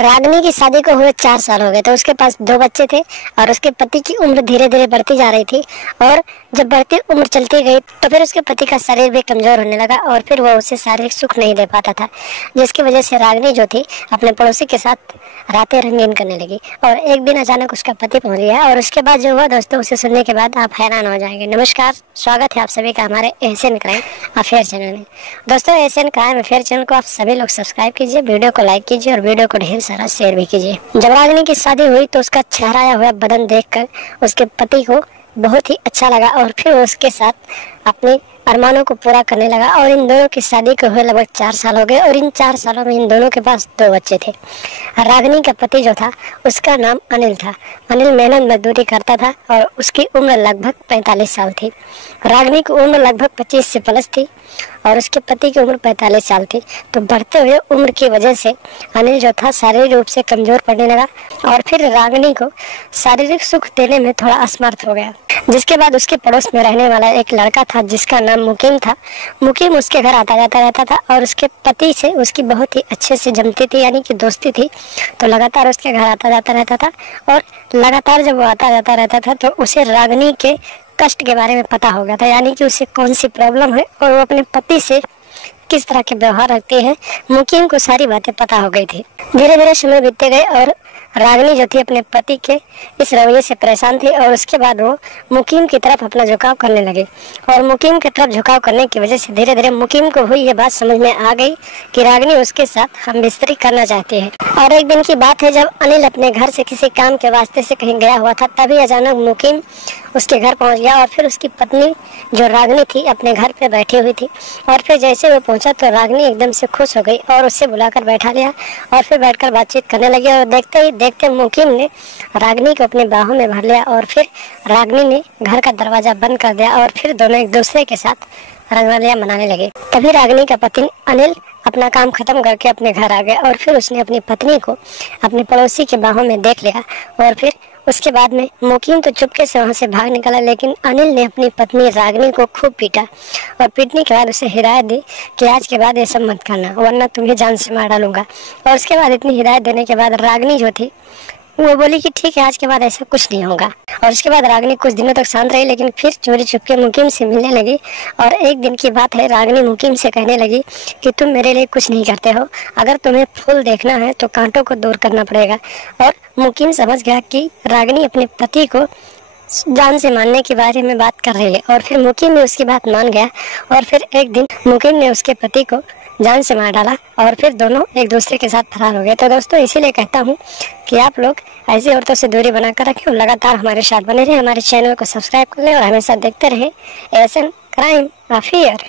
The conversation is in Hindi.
रागनी की शादी को हुए 4 साल हो गए थे। उसके पास 2 बच्चे थे और उसके पति की उम्र धीरे धीरे बढ़ती जा रही थी। और जब बढ़ती उम्र चलती गई तो फिर उसके पति का शरीर भी कमजोर होने लगा और फिर वो उसे शारीरिक सुख नहीं दे पाता था, जिसकी वजह से रागनी जो थी अपने पड़ोसी के साथ रातें रंगीन करने लगी। और एक दिन अचानक उसका पति पहुंच गया और उसके बाद जो हुआ दोस्तों, उसे सुनने के बाद आप हैरान हो जाएंगे। नमस्कार, स्वागत है आप सभी का हमारे एशियन क्राइम अफेयर चैनल में। दोस्तों, एशियन क्राइम अफेयर चैनल को आप सभी लोग सब्सक्राइब कीजिए, वीडियो को लाइक कीजिए और वीडियो को ढेर सारा शेयर भी कीजिए। जब रागनी की शादी हुई तो उसका चेहराया हुआ बदन देखकर उसके पति को बहुत ही अच्छा लगा और फिर वो उसके साथ अपने अरमानों को पूरा करने लगा। और इन दोनों की शादी को हुए लगभग 4 साल हो गए और इन 4 सालों में इन दोनों के पास 2 बच्चे थे। रागनी का पति जो था उसका नाम अनिल था। अनिल मेहनत मजदूरी करता था और उसकी उम्र लगभग 45 साल थी। रागनी की उम्र लगभग 25 से प्लस थी और उसके पति की उम्र 45 साल थी। तो बढ़ते हुए उम्र की वजह से अनिल जो था शारीरिक रूप से कमजोर पड़ने लगा और फिर रागनी को शारीरिक सुख देने में थोड़ा असमर्थ हो गया। जिसके बाद उसके पड़ोस में रहने वाला एक लड़का था जिसका नाम मुकीम था। मुकीम उसके घर आता जाता रहता था और उसके पति से उसकी बहुत ही अच्छे से जमती थी, यानी कि दोस्ती थी। तो लगातार उसके घर आता जाता रहता था और लगातार जब वो आता जाता रहता था तो उसे रागनी के कष्ट के बारे में पता हो गया था, यानी कि उसे कौन सी प्रॉब्लम है और वो अपने पति से किस तरह के व्यवहार रखते हैं। मुकीम को सारी बातें पता हो गई थी। धीरे धीरे समय बीतते गए और रागनी जो थी अपने पति के इस रवैये से परेशान थी और उसके बाद वो मुकीम की तरफ अपना झुकाव करने लगे। और मुकीम की तरफ झुकाव करने की वजह से धीरे धीरे मुकीम को हुई ये बात समझ में आ गई कि रागनी उसके साथ हम बिस्तरी करना चाहती है। और एक दिन की बात है, जब अनिल अपने घर से किसी काम के वास्ते से कहीं गया हुआ था, तभी अचानक मुकीम उसके घर पहुंच गया और फिर उसकी पत्नी जो रागनी थी अपने घर पे बैठी हुई थी। और फिर जैसे वो पहुंचा तो रागनी एकदम से खुश हो गई और उससे बुलाकर बैठा लिया और फिर बैठकर बातचीत करने लगी। और देखते ही देखते मुकीम ने रागनी को अपने बाहों में भर लिया और फिर रागनी ने घर का दरवाजा बंद कर दिया और फिर दोनों एक दूसरे के साथ रंगरलियां मनाने लगे। तभी रागनी का पति अनिल अपना काम खत्म करके अपने घर आ गया और फिर उसने अपनी पत्नी को अपने पड़ोसी के बाहों में देख लिया। और फिर उसके बाद में मुकीम तो चुपके से वहां से भाग निकला, लेकिन अनिल ने अपनी पत्नी रागनी को खूब पीटा और पीटने के बाद उसे हिदायत दी कि आज के बाद ये सब मत करना वरना तुम्हें जान से मार डालूंगा। और उसके बाद इतनी हिदायत देने के बाद रागनी जो थी वो बोली कि ठीक है, आज के बाद ऐसा कुछ नहीं होगा। और उसके बाद रागनी कुछ दिनों तक शांत रही, लेकिन फिर चोरी छुपके मुकीम से मिलने लगी। और एक दिन की बात है, रागनी मुकीम से कहने लगी कि तुम मेरे लिए कुछ नहीं करते हो, अगर तुम्हें फूल देखना है तो कांटों को दूर करना पड़ेगा। और मुकीम समझ गया कि रागनी अपने पति को जान से मारने के बारे में बात कर रही है और फिर मुकीम भी उसकी बात मान गया। और फिर एक दिन मुकीम ने उसके पति को जान से मार डाला और फिर दोनों एक दूसरे के साथ फरार हो गए। तो दोस्तों, इसीलिए कहता हूँ कि आप लोग ऐसी औरतों से दूरी बनाकर रखें और लगातार हमारे साथ बने रहें। हमारे चैनल को सब्सक्राइब कर लें और हमेशा देखते रहें एशियन क्राइम अफेयर।